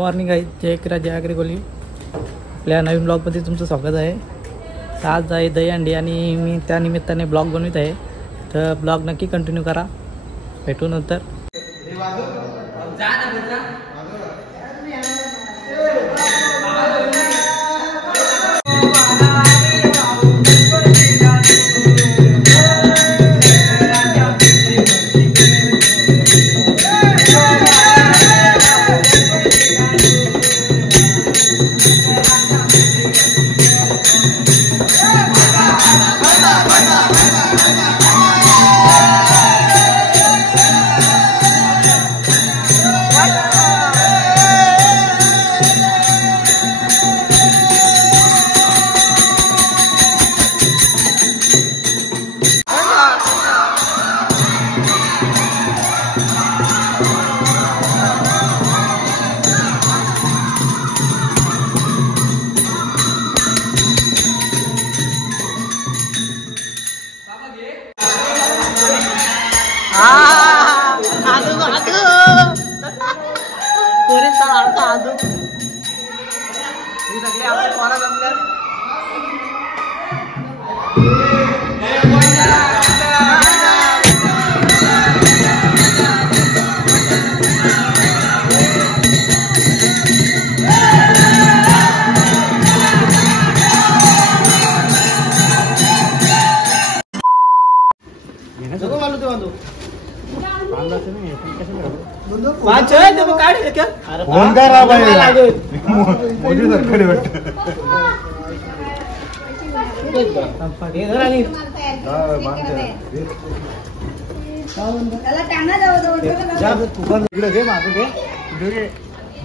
Morning आहे. जय किरा जय आगरी कोली. आपल्या नवीन ब्लॉगमध्ये तुमचं स्वागत आहे. आज आहे दहीहंडी आणि मी त्या निमित्ताने ब्लॉग बनवित आहे. तर ब्लॉग नक्की कंटिन्यू करा. भेटू नंतर.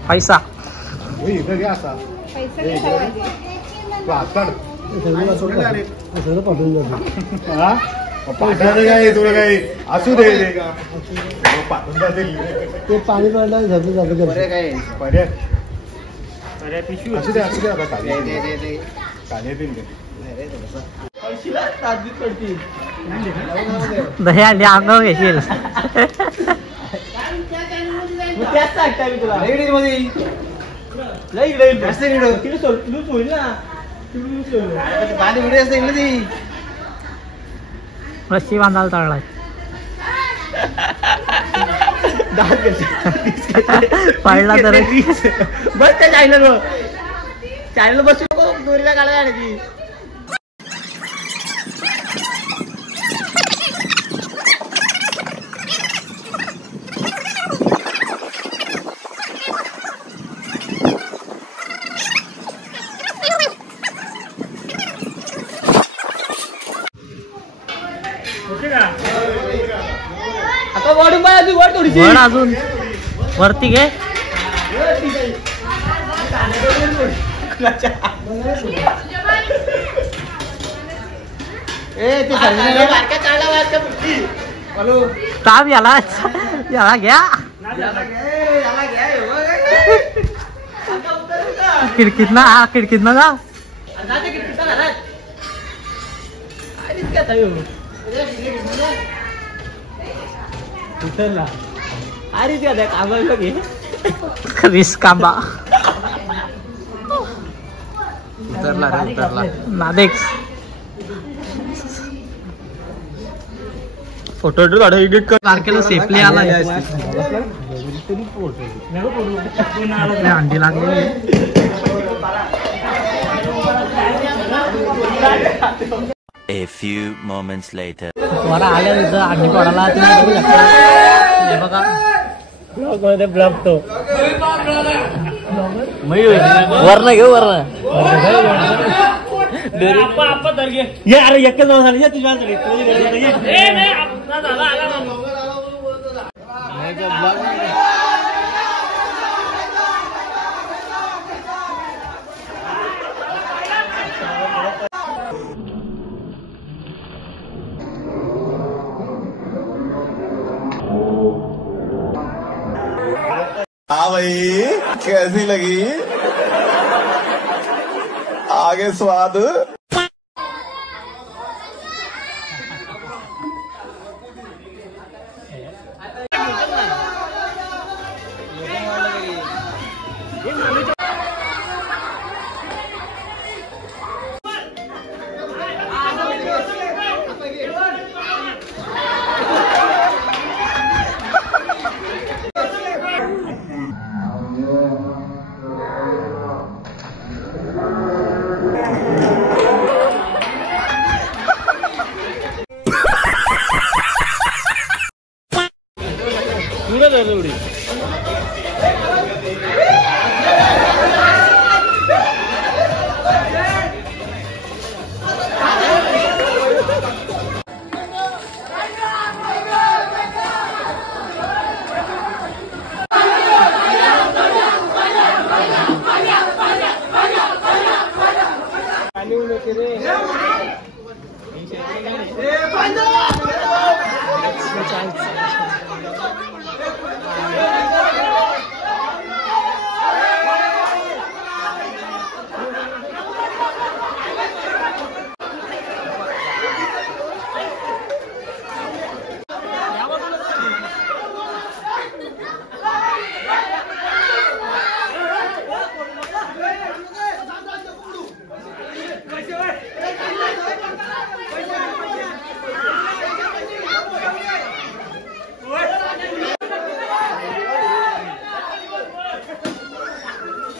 पैसा काय तुला काही असू दे ते पाणी पडलं काय पर्याय असू दे आता दही आली अंगावर घेशील. रस्सी बांधायला तळला पडला तर बस त्या चॅनल बसू नको. दोरीला काढायला आणायची. वर अजून वरती घे. ताप याला घ्या. खिडकीत ना जा. रिस्क आंबा उतरला नादेक्स. फोटो काढा एडिट कर. तारखेला सेफली आला. अंडी लागली. A few moments later. मला आल्या तिथं अंडी पडायला तुम्ही बघू शकता. हे बघा ब्लॉग मध्ये ब्लॉग तो वरण घेऊ वरण अरे एकच झाली तुझ्या हाँ भाई कैसी लगी आगे स्वाद।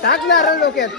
टाकणार डोक्यात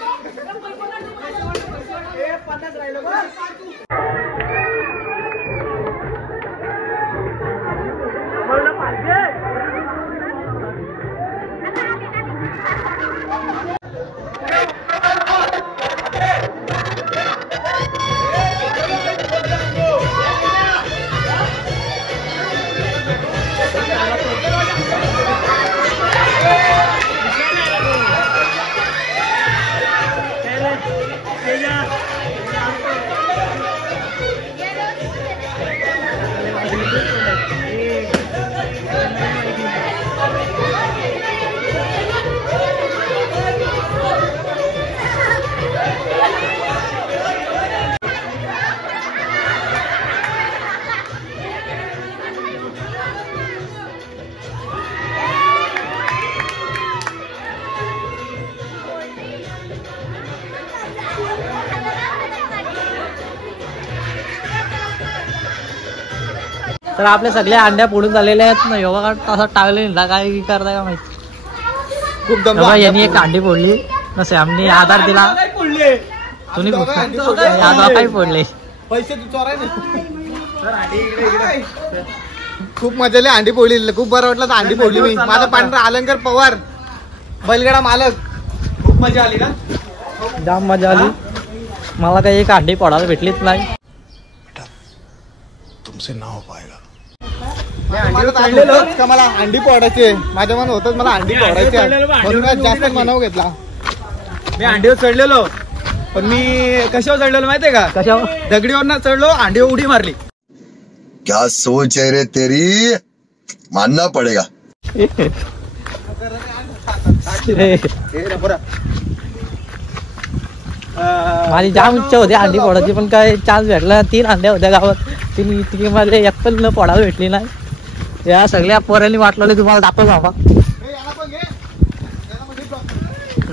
तर आपल्या सगळ्या अंड्या फोडून झालेल्या आहेत ना. योगा तसा टाकले काय करताय का माहिती. खूप दम यांनी एक अंडी फोडली ना. सॅमनी आधार दिला. तुम्ही यादव काही फोडले पैसे तू चोराय ना. खूप मजा आली अंडी फोडली. खूप बरं वाटलं अंडी फोडली मी. माझा पांढरा अलंकार पवार बैलगाडा मालक. खूप मजा आली ना. जाम मजा आली. मला काही एक अंडी फोडायला भेटलीच नाही. तुमसे ना हो पाएगा. मला अंडी फोडायची माझ्या मनात होतच. मला अंडी फोडायची म्हणून जास्त मनाव घेतला. मी अंडीवर चढलेलो पण मी कशावर चढलेलो माहितीये का. कशावर. दगडीवर चढलो अंडीवर उडी मारली. क्या सोच है रे तेरी, मानना पड़ेगा. माझी जाम इच्छा होती अंडी फोडायची पण काय चान्स भेटला. 3 अंड्या होत्या गावात. तिघी मध्ये एक पण न फोडायला भेटली नाही. या सगळ्या पोरांनी वाटलं तुम्हाला दाखव बाबा.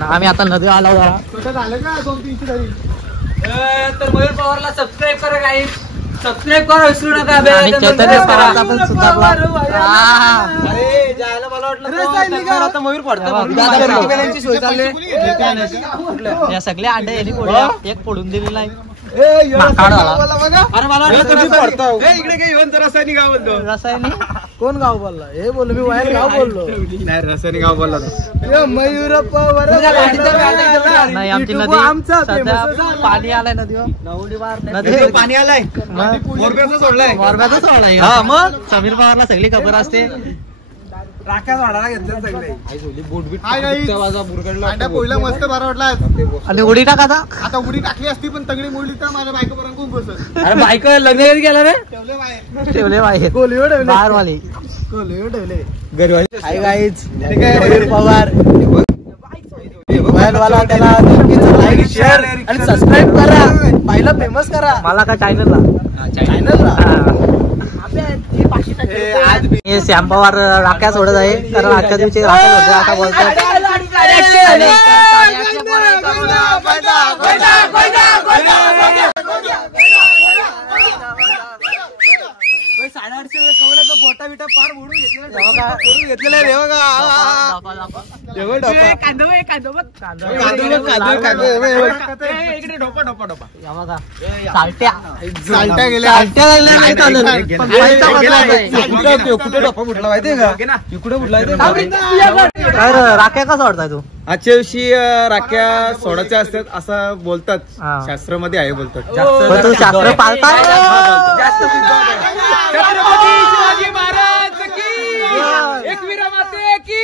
आम्ही आता नदी आलो जरा. झालं का 200-300 तरी. तर मयूर पवारला सबस्क्राईब करा गाईस. सबस्क्राईब करा विसरू नका. आणि चैतन्य पवारचा पण सुधारला. अरे जायला मला वाटलं आता मयूर पडतो. या सगळ्या अंड्या यांनी फोडल्या. एक फोडून दिली नाही. माकाड झाला. अरे मला वाटलं इकडे काही येऊन तर रसायनी गाव बोलतो. रसायनी कोण गाव बोलला. हे बोललो मी वायर गाव बोललो. नाही रसायनी गाव बोलला मयूर पवार नाही आमची नदी सध्या पाणी आलाय नदीवर. नदी पाणी आलाय. मोरब्याचं सोडलाय. मोरब्याचा सोहळा. हा मग समीर पवारला सगळी खबर असते. राख्या झाडाला घेतलं सगळे. अंड्या पोळीला मस्त बरा वाटला. आणि उडी टाक आता. आता उडी टाकली असती पण तगडी मोडली तर माझ्या बायकोपर्यंत खूप बसत. अरे बायको लग्न गेला रे. ठेवले बाहेर. ठेवले बाहेर. बाहेर वाली हाय गाईज. मयूर पवार मोबाईलवाला त्याला लाईक शेअर आणि सबस्क्राईब करा. पहिला फेमस करा मला का चॅनलला. हे श्याम पवार राख्या सोडत आहे कारण आजच्या दिवशी राख्या सोडत आता बोलतात. बोटा बिटा पार मोडून घेतलेला इकडे ढोपा ढोपा ढोपा चालत्या गेल्या. कुठे ढोपा फुटला माहितीये का. कुठे फुटला राख्या का सोडताय तू. आजच्या दिवशी राख्या सोडायच्या असतात असं बोलतात. हा. शास्त्रामध्ये आहे बोलतात. पण तू शास्त्र पाळताय. छत्रपती शिवाजी महाराज की एकवीरा माते की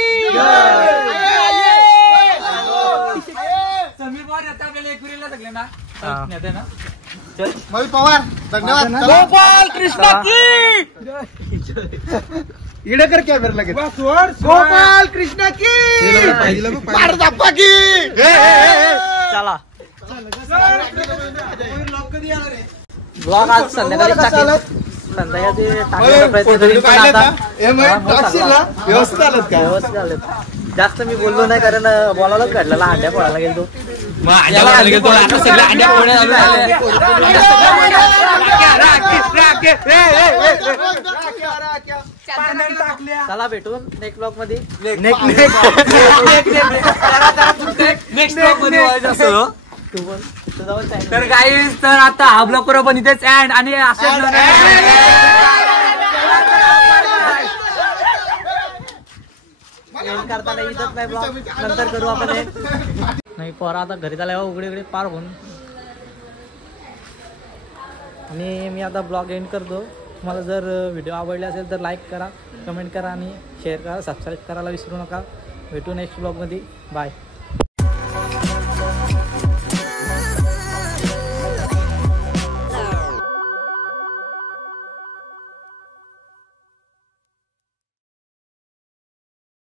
समीर पवार येतात आपल्याला एकविरीला सगळे ना. हा. नेते ना मयूर पवार धन्यवाद. गोपाल कृष्ण की इकडे कर कॅमेरा लगेच. गोपाल कृष्ण की पारदाप्पा की. चला ब्लॉग आज संध्याकाळी टाकेल. संध्याकाळी टाकण्याचा प्रयत्न करीन, पण आता व्यवस्थित आलं का? व्यवस्थित झालं. जास्त मी बोललो नाही, कारण बोलायलाच घडलेला अंड्या पोळायला गेलो. चला भेटून नेक्स्ट ब्लॉग मध्ये. तर गाईज, तर आता हा ब्लॉग करू पण इथेच एंड. आणि असं करताना इथंच नाही ब्लॉग, नंतर करू आपण. नाही पोरा आता घरी झाल्यावर उघडे पार होऊन. आणि मी आता ब्लॉग एंड करतो. तुम्हाला जर व्हिडिओ आवडले असेल तर लाईक करा, कमेंट करा आणि शेअर करा, सबस्क्राईब करायला विसरू नका. भेटू नेक्स्ट ब्लॉगमध्ये. बाय.